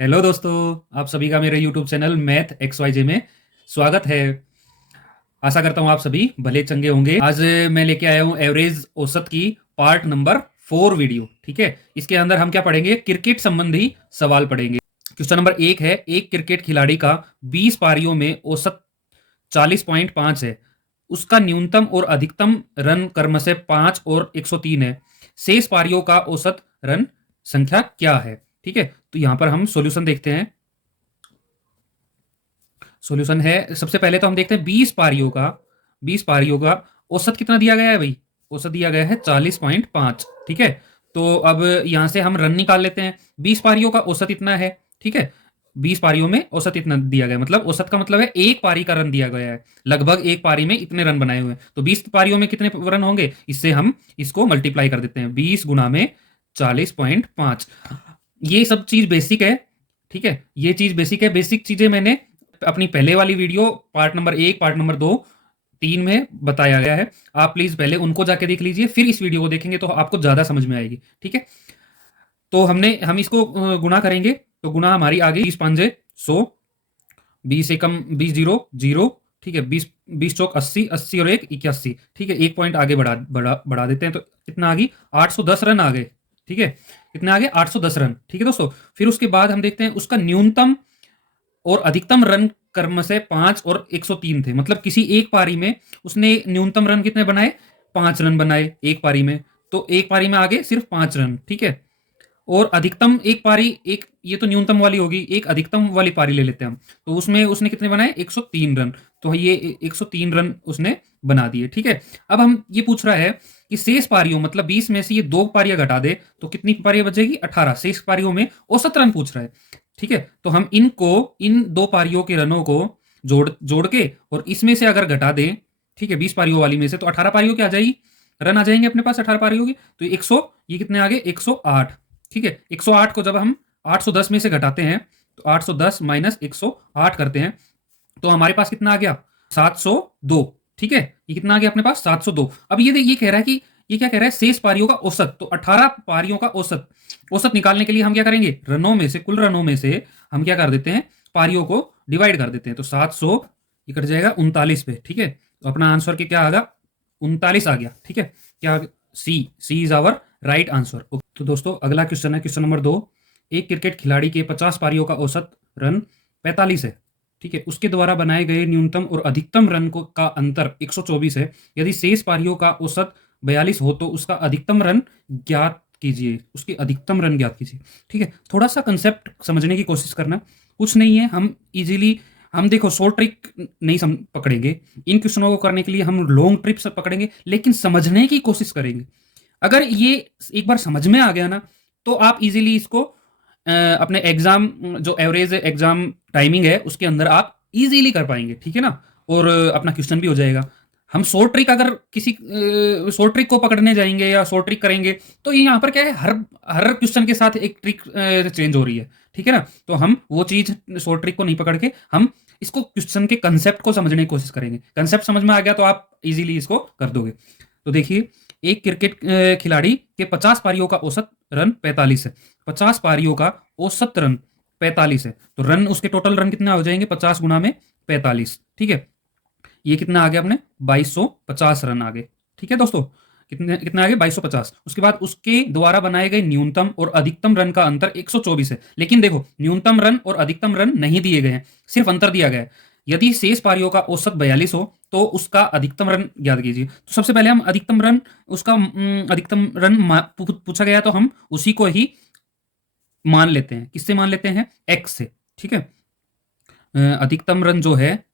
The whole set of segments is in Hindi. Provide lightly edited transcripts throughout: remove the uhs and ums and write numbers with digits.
हेलो दोस्तों, आप सभी का मेरे YouTube channel math X Y J में स्वागत है। आशा करता हूँ आप सभी भले चंगे होंगे। आज मैं लेके आया हूँ एवरेज औसत की पार्ट नंबर 4 वीडियो। ठीक है, इसके अंदर हम क्या पढ़ेंगे? क्रिकेट संबंधी सवाल पढ़ेंगे। क्वेश्चन नंबर 1 है, एक क्रिकेट खिलाड़ी का 20 पारियों में औसत 40.5 है। उसका न्यूनतम और अधिकतम रन क्रमशः 5 और 103 है। शेष पारियों का औसत रन संख्या क्या है? ठीक है, तो यहां पर हम सॉल्यूशन देखते हैं। सॉल्यूशन है, सबसे पहले तो हम देखते हैं 20 पारियों का औसत कितना दिया गया है भाई? औसत दिया गया है 40.5। ठीक है, तो अब यहां से हम रन निकाल लेते हैं। 20 पारियों का औसत इतना है। ठीक है, 20 पारियों में औसत इतना दिया गया, मतलब औसत का मतलब है एक पारी का रन दिया गया है। लगभग एक पारी में इतने रन बनाए हुए हैं, तो 20 पारियों में कितने रन होंगे? इससे हम इसको मल्टीप्लाई कर देते हैं, 20 गुना में 40.5। ये सब चीज बेसिक है। ठीक है, ये चीज बेसिक है। बेसिक चीजें मैंने अपनी पहले वाली video part number 1, part number 2, 3 में बताया गया है। आप प्लीज पहले उनको जाके देख लीजिए, फिर इस वीडियो को देखेंगे तो आपको ज्यादा समझ में आएगी। ठीक है, तो हम इसको गुणा करेंगे, तो गुणा हमारी आ गई 20 पंजे 100, 20 एकम 20 जीरो 0। ठीक है, 20 20 चौक 80, 80 और 1 81। ठीक है, एक पॉइंट आगे बढ़ा बढ़ा बढ़ा देते हैं, तो कितना आ गई? 810 रन आ गए। ठीक है, कितने आ गए? 810 रन। ठीक है दोस्तों, फिर उसके बाद हम देखते हैं उसका न्यूनतम और अधिकतम रन क्रम से 5 और 103 थे। मतलब किसी एक पारी में उसने न्यूनतम रन कितने बनाए? 5 रन बनाए एक पारी में, तो एक पारी में आगे सिर्फ 5 रन। ठीक है, और अधिकतम एक पारी, एक ये तो न्यूनतम वाली होगी, एक अधिकतम वाली पारी ले लेते हैं हम, तो उसमें उसने कितने बनाए? 103 रन। तो ये 103 रन उसने बना दिए। ठीक है, अब हम ये पूछ रहा है कि शेष पारियों, मतलब 20 में से ये दो पारियां घटा दे तो कितनी पारियां बचेगी? 18। शेष पारियों में औसत रन पूछ रहा है। ठीक है, तो हम इनको, इन दो पारियों के रनों को जोड़ जोड़ के और इसमें से अगर घटा दें, ठीक है, 20 पारियों वाली में से, तो 18 पारियों की आ जाएगी, रन आ जाएंगे अपने पास 18 पारियों की। तो 100, ये कितने आ गए? 108। ठीक है, 108 को जब हम 810 में से घटाते हैं, तो 810 माइनस 108 करते हैं, तो हमारे पास कितना आ गया? 702। ठीक है, ये कितना आ गया अपने पास? 702। अब ये कह रहा है कि, ये क्या कह रहा है? शेष पारियों का औसत। तो 18 पारियों का औसत, औसत निकालने के लिए हम क्या करेंगे? रनों में से, कुल रनों में से हम क्या कर देते हैं? पारियों को डिवाइड कर देते हैं, तो 700 ये कट जाएगा 39 पे। ठीक है, तो अपना आंसर के क्या आ गया? 39 आ गया। ठीक है, क्या? सी इज आवर राइट आंसर। तो दोस्तों अगला क्वेश्चन है, क्वेश्चन नंबर 2। एक क्रिकेट खिलाड़ी के 50 पारियों का औसत रन 45 है। ठीक है, उसके द्वारा बनाए गए न्यूनतम और अधिकतम रन को का अंतर 124 है। यदि शेष पारियों का औसत 42 हो तो उसका अधिकतम रन ज्ञात कीजिए, उसके अधिकतम रन ज्ञात कीजिए। ठीक है, थोड़ा सा कंसेप्ट समझने की कोशिश करना। कुछ नहीं है, हम इजीली, हम देखो शॉर्ट ट्रिक नहीं पकड़ेंगे। इन क्वेश्चनों को करने के लिए हम लॉन्ग ट्रिप्स पकड़ेंगे, लेकिन समझने की कोशिश करेंगे। अगर ये एक बार समझ में आ गया ना, तो आप इजीली इसको अपने एग्जाम, जो एवरेज एग्जाम टाइमिंग है उसके अंदर आप इजीली कर पाएंगे। ठीक है ना, और अपना क्वेश्चन भी हो जाएगा। हम शॉर्ट ट्रिक, अगर किसी शॉर्ट ट्रिक को पकड़ने जाएंगे या शॉर्ट ट्रिक करेंगे, तो ये यहाँ पर क्या है, हर हर क्वेश्चन के साथ एक ट्रिक चेंज हो रही है। ठीक है ना, तो हम वो चीज शॉर्ट ट्रिक को नहीं पकड़ के हम इसको क्वेश्चन के कंसेप्ट को समझने की कोशिश करेंगे। कंसेप्ट समझ में आ गया तो आप इजीली इसको कर दोगे। तो देखिए, एक क्रिकेट खिलाड़ी के 50 पारियों का औसत रन 45 है। 50 पारियों का औसत रन 45 है, तो रन, उसके टोटल रन कितने हो जाएंगे? 50 गुना में 45। ठीक है, ये कितना आ गया अपने? 2250 रन आ गए। ठीक है दोस्तों, कितने कितने आ गए? 2250। उसके बाद उसके द्वारा बनाए गए न्यूनतम और अधिकतम रन का अंतर 124 है। लेकिन देखो, न्यूनतम रन और अधिकतम रन नहीं दिए गए हैं, सिर्फ अंतर दिया गया है। यदि शेष पारियों का औसत 42 हो तो उसका अधिकतम रन ज्ञात कीजिए। तो सबसे पहले हम अधिकतम रन, उसका अधिकतम रन पूछा गया, तो हम उसी को ही मान लेते हैं। किससे मान लेते हैं? एक्स से। ठीक है, अधिकतम रन जो है,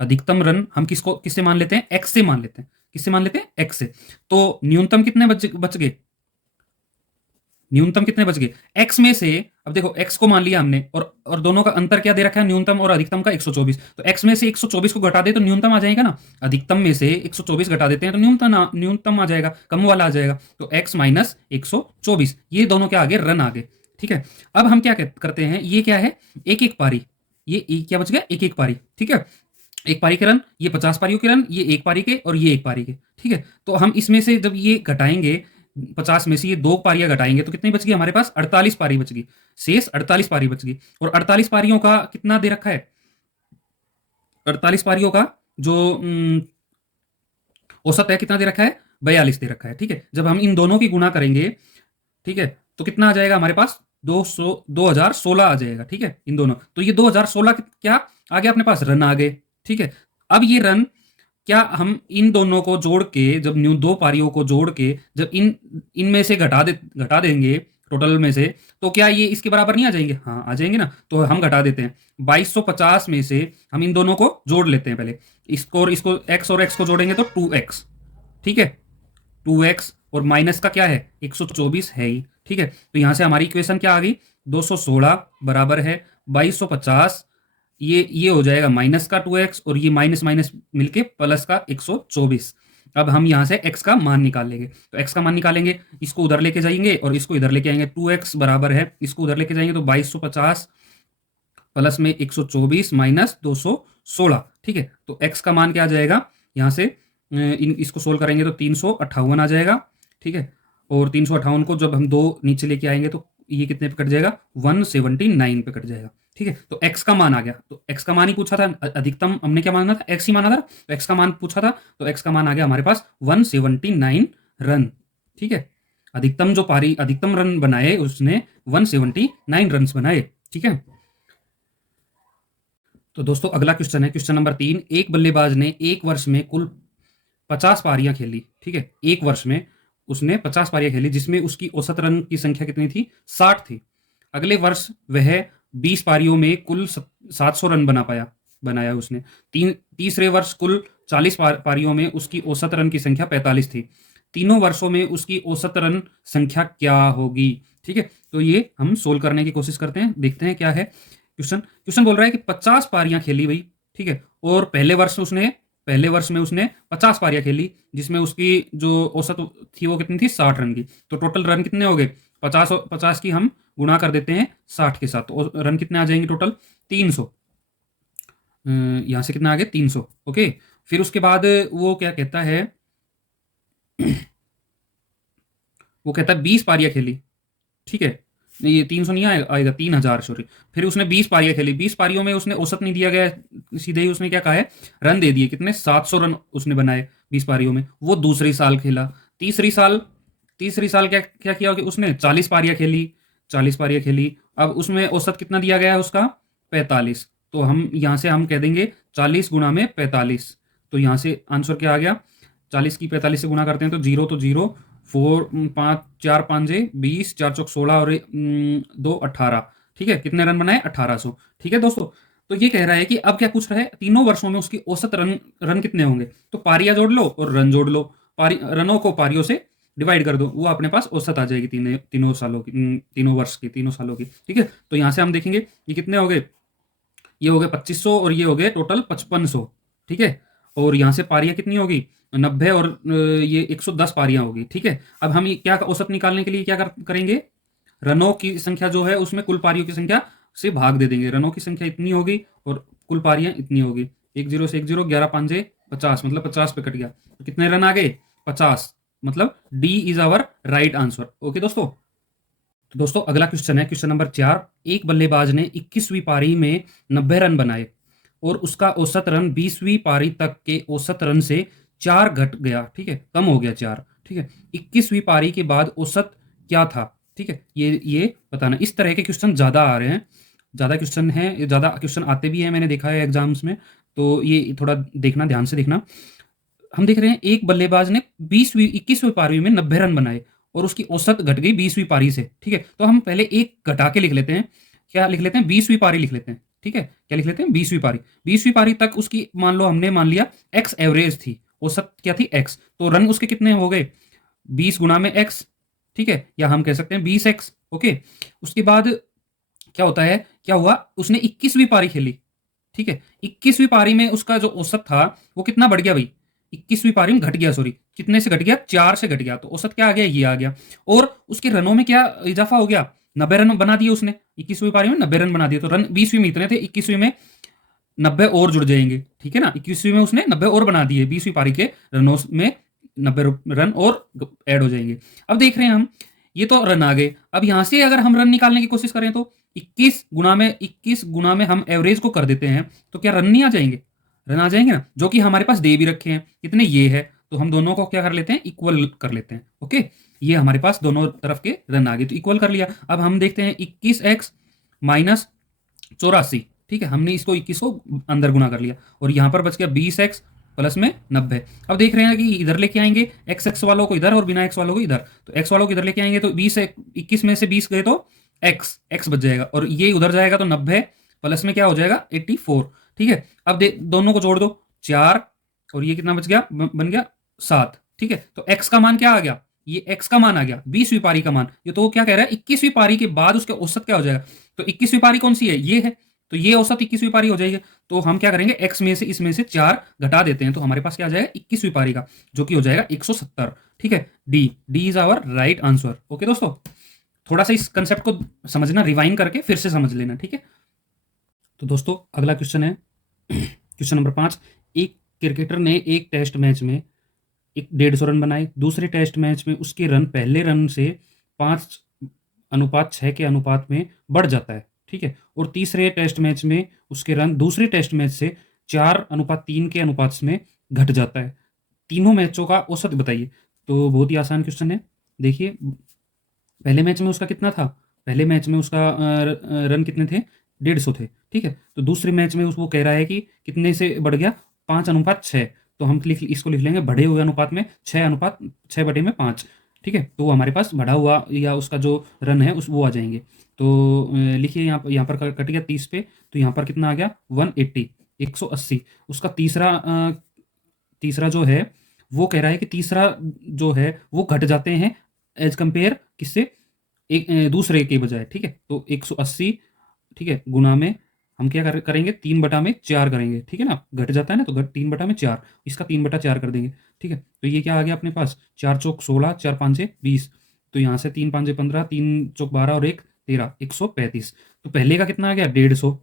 अधिकतम रन हम किससे मान लेते हैं? एक्स से मान लेते हैं। किससे मान लेते हैं? एक्स से। तो न्यूनतम कितने बच गए? न्यूनतम कितने बच गए एक्स में से? अब देखो, एक्स को मान लिया हमने, और दोनों का अंतर क्या दे रखा है? न्यूनतम और अधिकतम का 124। तो एक्स में से 124 को घटा दे तो न्यूनतम आ जाएगा ना। अधिकतम में से 124 घटा देते हैं तो न्यूनतम आ जाएगा, कम वाला आ जाएगा। तो एक्स माइनस 124, ये दोनों क्या आगे? रन आगे। ठीक है, अब हम क्या करते हैं, ये क्या है? एक एक पारी, ये क्या बच गया? एक एक पारी। ठीक है, एक पारी के रन, ये 50 पारियों के रन, ये एक पारी के और ये एक पारी के। ठीक है, तो हम इसमें से जब ये घटाएंगे, 50 में से ये 2 पारियां घटाएंगे तो कितनी बच गई हमारे पास? 48 पारी बच गई। शेष 48 पारी बच गई। और 48 पारियों का कितना दे रखा है? 48 पारियों का जो औसत है कितना दे रखा है? 42 दे रखा है। ठीक है, जब हम इन दोनों की गुणा करेंगे, ठीक है, तो कितना आ जाएगा हमारे पास? 2016 आ जाएगा। ठीक है, इन दोनों, तो ये 2016 क्या आ गया अपने पास? रन आ गए। ठीक है, अब ये रन क्या हम इन दोनों को जोड़ के, जब न्यू 2 पारियों को जोड़ के जब इनमें से घटा देंगे टोटल में से, तो क्या ये इसके बराबर नहीं आ जाएंगे? हाँ आ जाएंगे ना। तो हम घटा देते हैं 2250 में से हम इन दोनों को जोड़ लेते हैं पहले। इसको और एक्स को जोड़ेंगे तो 2x। ठीक है, 2x और माइनस का क्या है? 124 है ही। ठीक है, तो यहां से हमारी इक्वेशन क्या आ गई? 216 बराबर है 2250, ये हो जाएगा माइनस का 2x और ये माइनस माइनस मिलके प्लस का 124। अब हम यहां से x का मान निकाल लेंगे। तो x का मान निकालेंगे, इसको उधर लेके जाएंगे और इसको इधर लेके आएंगे। 2x बराबर है, इसको उधर लेके जाएंगे तो 2250 प्लस में 124 माइनस 216। ठीक है, तो x का मान क्या आ जाएगा यहाँ से? इसको सोल्व करेंगे तो 358 आ जाएगा। ठीक है, और 358 को जब हम 2 नीचे लेके आएंगे तो ये कितने पे कट जाएगा? 179 पे कट जाएगा। ठीक है, तो x का मान आ गया। तो x का मान ही पूछा था, अधिकतम हमने क्या माना था? x ही माना था। तो x का मान पूछा था, तो x का मान आ गया हमारे पास 179 रन। ठीक है, अधिकतम रन बनाए उसने 179 रन बनाए। ठीक है, तो दोस्तों अगला क्वेश्चन है, क्वेश्चन नंबर 3। एक बल्लेबाज ने एक वर्ष में कुल 50 पारियां खेली। ठीक है, एक वर्ष में उसने 50 पारियां खेली, जिसमें उसकी औसत रन की संख्या कितनी थी? 60 थी। अगले वर्ष वह 20 पारियों में कुल 700 रन बनाया उसने। तीसरे वर्ष कुल 40 पारियों में उसकी औसत रन की संख्या 45 थी। तीनों वर्षों में उसकी औसत रन संख्या क्या होगी? ठीक है, तो ये हम सोल्व करने की कोशिश करते हैं, देखते हैं क्या है क्वेश्चन। क्वेश्चन बोल रहा है कि 50 पारियां खेली भाई। ठीक है, और पहले वर्ष में उसने 50 पारियां खेली, जिसमें उसकी जो औसत थी वो कितनी थी? 60 रन की। तो टोटल रन कितने हो गए? 50 की हम गुणा कर देते हैं 60 के साथ, तो रन कितने आ जाएंगे टोटल? 300। यहां से कितना आ गया? 300। ओके, फिर उसके बाद वो क्या कहता है? वो कहता है 20 पारियां खेली। ठीक है, ये 300 नहीं आएगा, 3000 सॉरी। फिर उसने 20 पारियां खेली, 20 पारियों में उसने औसत नहीं दिया गया, सीधे ही उसने क्या कहा है? रन दे दिए। कितने? 700 रन उसने बनाए 20 पारियों में। वो दूसरी साल खेला। तीसरी साल क्या क्या किया कि उसने 40 पारियां खेली। 40 पारियां खेली, अब उसमें औसत कितना दिया गया है उसका? 45। तो हम यहाँ से हम कह देंगे 40 गुणा में 45। तो यहाँ से आंसर क्या आ गया? 40 की 45 से गुणा करते हैं तो जीरो, 4 5 20, 4 चौक 16 और 2 18। ठीक है, कितने रन बनाए? 1800। ठीक है दोस्तों, तो ये कह रहा है कि अब क्या पूछ रहा है? तीनों वर्षों में उसकी औसत रन कितने होंगे? तो पारियां जोड़ लो और रन जोड़ लो, रनों को पारियों से डिवाइड कर दो, वो अपने पास औसत आ जाएगी तीनों सालों की, तीनों वर्ष की, तीनों सालों की। ठीक है, तो यहां से हम देखेंगे ये कितने हो गए? ये हो गए 2500 और ये हो गए टोटल 5500। ठीक है, और यहाँ से पारियां कितनी होगी? 90 और ये 110 पारियां होगी। ठीक है, अब हम ये क्या औसत निकालने के लिए क्या करेंगे? रनों की संख्या जो है उसमें कुल पारियों की संख्या से भाग दे देंगे। रनों की संख्या इतनी होगी और कुल पारियां इतनी होगी। 10 से 10, 11 5 50, मतलब 50 पे कट गया। तो कितने रन आ गए? 50। मतलब d is our right answer. Okay दोस्तों, तो दोस्तों अगला क्वेश्चन है, क्वेश्चन नंबर 4। एक बल्लेबाज ने 21वीं पारी में 90 रन बनाए और उसका औसत रन 20वीं पारी तक के औसत रन से 4 घट गया। ठीक है, कम हो गया 4। ठीक है, 21वीं पारी के बाद औसत क्या था? ठीक है, ये बताना। इस तरह के क्वेश्चन ज़्यादा आ रहे हैं, ज़्यादा क्वेश्चन हैं, ज़्यादा क्वेश्चन आते भी हैं, मैंने देखा है एग्जाम्स में। तो ये थोड़ा देखना, ध्यान से देखना। हम देख रहे हैं एक बल्लेबाज ने 21वीं पारी में 90 रन बनाए और उसकी औसत घट गई 20वीं पारी से। ठीक है, तो हम पहले एक घटा के लिख लेते हैं। क्या लिख लेते हैं? 20वीं पारी लिख लेते हैं। ठीक है, क्या लिख लेते हैं? 20वीं पारी। 20वीं पारी तक उसकी हमने मान लिया एक्स एवरेज थी, औसत क्या थी? एक्स। तो रन उसके कितने हो गए? 20 गुणा में एक्स। ठीक है, या हम कह सकते हैं 20x। ओके, उसके बाद क्या होता है? क्या हुआ? उसने 21वीं पारी खेली। ठीक है, 21वीं पारी में उसका जो औसत था वो कितना बढ़ गया भाई? 21वीं पारी में घट गया, सॉरी, कितने से घट गया? 4 से घट गया। तो औसत क्या आ गया? ये आ गया। और उसके रनों में क्या इजाफा हो गया? 90 रन बना दिए उसने। 21वीं पारी में 90 रन बना दिए, तो रन 20वीं में इतने थे, 21वीं में 90 और जुड़ जाएंगे। ठीक है ना, 21वीं में उसने 90 और बना दिए 20वीं पारी के रनों में। 90 रन और ऐड हो जाएंगे। अब देख रहे हैं हम, ये तो रन आ गए। अब यहां से अगर हम रन निकालने की कोशिश करें तो 21 गुना में हम एवरेज को कर देते हैं, तो क्या रन नहीं आ जाएंगे? रन आ जाएंगे ना, जो कि हमारे पास दे भी रखे हैं कितने, ये है। तो हम दोनों को क्या कर लेते हैं, इक्वल कर लेते हैं। ओके, ये हमारे पास दोनों तरफ के रन आ गए, तो इक्वल कर लिया। अब हम देखते हैं 21x माइनस 84, ठीक है, हमने इसको 21 को अंदर गुना कर लिया, और यहाँ पर बच गया 20x प्लस में 90। अब देख रहे हैं कि इधर लेके आएंगे एक्स एक्स वालों को इधर और बिना एक्स वालों को इधर, तो एक्स वालों को इधर लेके आएंगे तो 21 में से 20 गए तो एक्स एक्स बच जाएगा, और ये उधर जाएगा तो 90 प्लस में क्या हो जाएगा 84। ठीक है, अब दोनों को जोड़ दो, 4 और ये कितना बच गया, बन गया 7। ठीक है, तो एक्स का मान क्या आ गया, ये एक्स का मान आ गया 20वीं पारी का मान। ये तो क्या कह रहा है 21वीं पारी के बाद उसके औसत क्या हो जाएगा, तो 21वीं पारी कौन सी है, ये है, तो ये औसत 21वीं पारी हो जाएगी। तो हम क्या करेंगे, एक्स में से इसमें से 4 घटा देते हैं, तो हमारे पास क्या आ जाएगा 21वीं पारी का, जो कि हो जाएगा 170। ठीक है, d d is our right answer. Okay दोस्तों, थोड़ा सा इस कंसेप्ट को समझना, रिवाइंड करके फिर से समझ लेना। ठीक है, तो दोस्तों अगला क्वेश्चन है क्वेश्चन नंबर 5। एक क्रिकेटर ने एक टेस्ट मैच में 150 रन बनाए, दूसरे टेस्ट मैच में उसके रन पहले रन से 5:6 के अनुपात में बढ़ जाता है। ठीक है, और तीसरे टेस्ट मैच में उसके रन दूसरे टेस्ट मैच से 4:3 के अनुपात में घट जाता है। तीनों मैचों का औसत बताइए। तो बहुत ही आसान क्वेश्चन है। देखिए, पहले मैच में उसका कितना था, पहले मैच में उसका रन कितने थे, 150 थे। ठीक है, तो दूसरे मैच में वो कह रहा है कि कितने से बढ़ गया, 5:6। तो हम इसको लिख लेंगे बढ़े हुए अनुपात में 6:6/5। ठीक है, तो हमारे पास बढ़ा हुआ या उसका जो रन है उस वो आ जाएंगे। तो लिखिए यहाँ पर कट गया 30 पे, तो यहाँ पर कितना आ गया 180, 180। उसका तीसरा जो है वो कह रहा है कि तीसरा जो है वो घट जाते हैं एज कंपेयर किससे, एक दूसरे के बजाय। ठीक है, तो 180, ठीक है, गुना में हम क्या करेंगे 3/4 करेंगे। ठीक है ना, घट जाता है ना, तो 3/4, इसका 3/4 कर देंगे। ठीक है, तो ये क्या आ गया अपने पास, 4 चौक 16, 4 5 20, तो यहाँ से 3 5 15, 3 चौक 12 और 1 13, 135। तो पहले का कितना आ गया 150।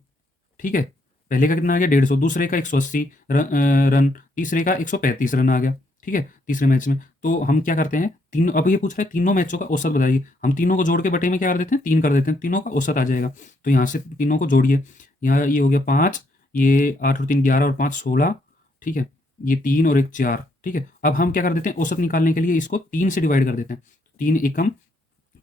ठीक है, पहले का कितना आ गया 150, दूसरे का 180 रन, तीसरे का 135 रन आ गया। ठीक है, तीसरे मैच में। तो हम क्या करते हैं, तीनों, अब ये पूछ रहा है तीनों मैचों का औसत बताइए, हम तीनों को जोड़ के बटे में क्या कर देते हैं 3 कर देते हैं, तीनों का औसत आ जाएगा। तो यहाँ से तीनों को जोड़िए, यहाँ ये हो गया 5, ये 8 और 3 11 और 5 16। ठीक है, ये 3 और 1 4। ठीक है, अब हम क्या कर देते हैं औसत निकालने के लिए इसको 3 से डिवाइड कर देते हैं, 3 एकम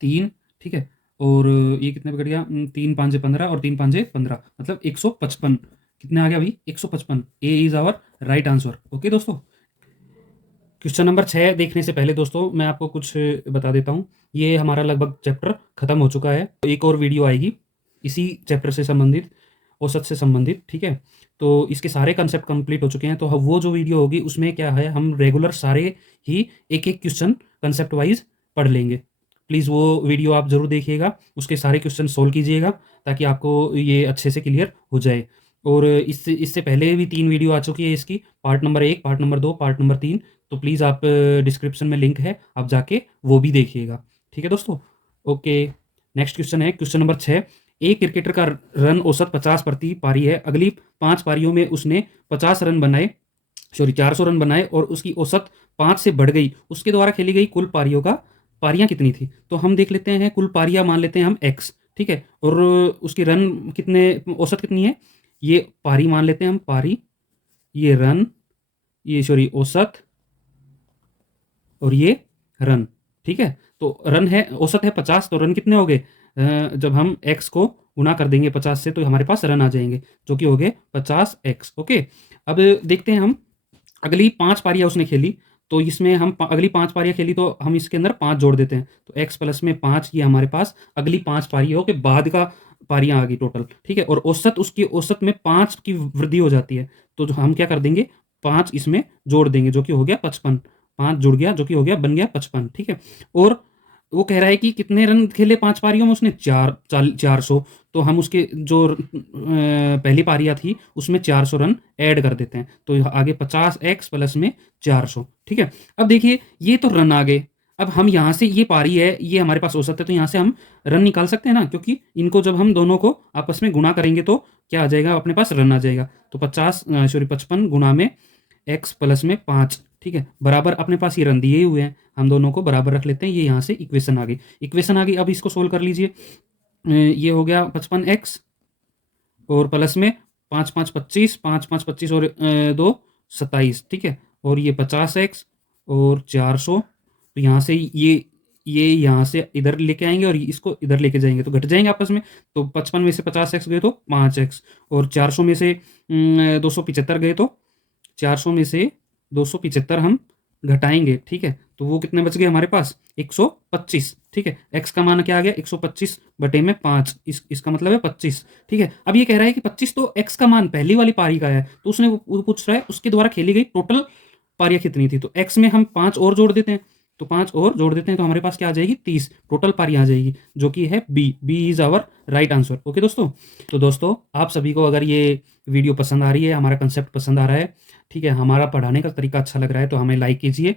3। ठीक है, और ये कितने पकड़ गया, 3 5 15 और 3 5 15, मतलब 155। कितने आ गया भाई 155। A is our right answer. Okay दोस्तों, क्वेश्चन नंबर 6 देखने से पहले दोस्तों मैं आपको कुछ बता देता हूँ। ये हमारा लगभग चैप्टर खत्म हो चुका है, एक और वीडियो आएगी इसी चैप्टर से संबंधित, औसत से संबंधित। ठीक है, तो इसके सारे कंसेप्ट कंप्लीट हो चुके हैं। तो वो जो वीडियो होगी उसमें क्या है, हम रेगुलर सारे ही एक एक क्वेश्चन कंसेप्ट वाइज पढ़ लेंगे। प्लीज़ वो वीडियो आप ज़रूर देखिएगा, उसके सारे क्वेश्चन सोल्व कीजिएगा, ताकि आपको ये अच्छे से क्लियर हो जाए। और इससे पहले भी 3 वीडियो आ चुकी है इसकी, part number 1, part number 2, part number 3। तो प्लीज़ आप डिस्क्रिप्शन में लिंक है, आप जाके वो भी देखिएगा। ठीक है दोस्तों, ओके। नेक्स्ट क्वेश्चन है क्वेश्चन नंबर 6। एक क्रिकेटर का रन औसत 50 प्रति पारी है, अगली 5 पारियों में उसने 50 रन बनाए, 400 रन बनाए, और उसकी औसत 5 से बढ़ गई। उसके द्वारा खेली गई कुल पारियां कितनी थी। तो हम देख लेते हैं, कुल पारियां मान लेते हैं हम x। ठीक है, और उसकी रन कितने, औसत कितनी है, ये पारी मान लेते हैं हम, पारी, ये रन, ये औसत, और ये रन। ठीक है, तो रन है, औसत है 50, तो रन कितने हो गए, जब हम x को गुना कर देंगे 50 से तो हमारे पास रन आ जाएंगे, जो कि हो गए 50x। ओके, अब देखते हैं हम, अगली 5 पारियां उसने खेली, तो इसमें हम अगली 5 पारियां खेली तो हम इसके अंदर 5 जोड़ देते हैं, तो x प्लस में 5, ये हमारे पास अगली 5 पारियों के बाद का पारियां आ गई टोटल। ठीक है, और औसत, उसकी औसत में 5 की वृद्धि हो जाती है, तो हम क्या कर देंगे 5 इसमें जोड़ देंगे, जो कि हो गया 55। 5 जुड़ गया, जो कि हो गया, बन गया 55। ठीक है, और वो कह रहा है कि कितने रन खेले 5 पारियों में उसने, 400। तो हम उसके जो पहली पारियां थी उसमें 400 रन ऐड कर देते हैं, तो आगे 50x प्लस में 400। ठीक है, अब देखिए ये तो रन आ गए। अब हम यहाँ से, ये पारी है, ये हमारे पास औसत है, तो यहाँ से हम रन निकाल सकते हैं ना, क्योंकि इनको जब हम दोनों को आपस में गुणा करेंगे तो क्या आ जाएगा, अपने पास रन आ जाएगा। तो 55 गुना में x प्लस में 5, ठीक है, बराबर अपने पास ये रन दिए हुए हैं, हम दोनों को बराबर रख लेते हैं, ये यहाँ से इक्वेशन आ गई। इक्वेशन आ गई, अब इसको सोल्व कर लीजिए। ये हो गया 55x और प्लस में 5 5 25, 5 5 25 और 2 27, ठीक है, और ये 50x और 400, तो यहाँ से ये यहाँ से इधर लेके आएंगे और इसको इधर लेके जाएंगे तो घट जाएंगे आपस में। तो 55 में से 50x गए तो 5x, और 400 में से 275 गए तो 400 में से 275 हम घटाएंगे, ठीक है, तो वो कितने बच गए हमारे पास 125, ठीक है। x का मान क्या आ गया 125 बटे में 5, इसका मतलब है 25, ठीक है। अब ये कह रहा है कि 25 तो x का मान पहली वाली पारी का है, तो उसने वो पूछ रहा है उसके द्वारा खेली गई टोटल पारियां कितनी थी, तो x में हम 5 और जोड़ देते हैं, तो 5 और जोड़ देते हैं तो हमारे पास क्या आ जाएगी 30 टोटल पारियां आ जाएगी, जो कि है b is our right answer. Okay दोस्तों, तो दोस्तों आप सभी को अगर ये वीडियो पसंद आ रही है, हमारा कंसेप्ट पसंद आ रहा है, ठीक है, हमारा पढ़ाने का तरीका अच्छा लग रहा है, तो हमें लाइक कीजिए,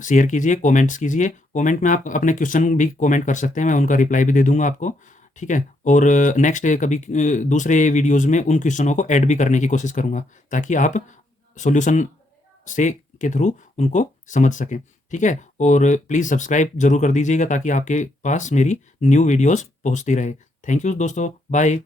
शेयर कीजिए, कमेंट्स कीजिए। कमेंट में आप अपने क्वेश्चन भी कमेंट कर सकते हैं, मैं उनका रिप्लाई भी दे दूंगा आपको, ठीक है। और नेक्स्ट कभी दूसरे वीडियोज़ में उन क्वेश्चनों को ऐड भी करने की कोशिश करूंगा, ताकि आप सॉल्यूशन से के थ्रू उनको समझ सकें, ठीक है। और प्लीज़ सब्सक्राइब जरूर कर दीजिएगा, ताकि आपके पास मेरी न्यू वीडियोज़ पहुँचती रहे। थैंक यू दोस्तों, बाय।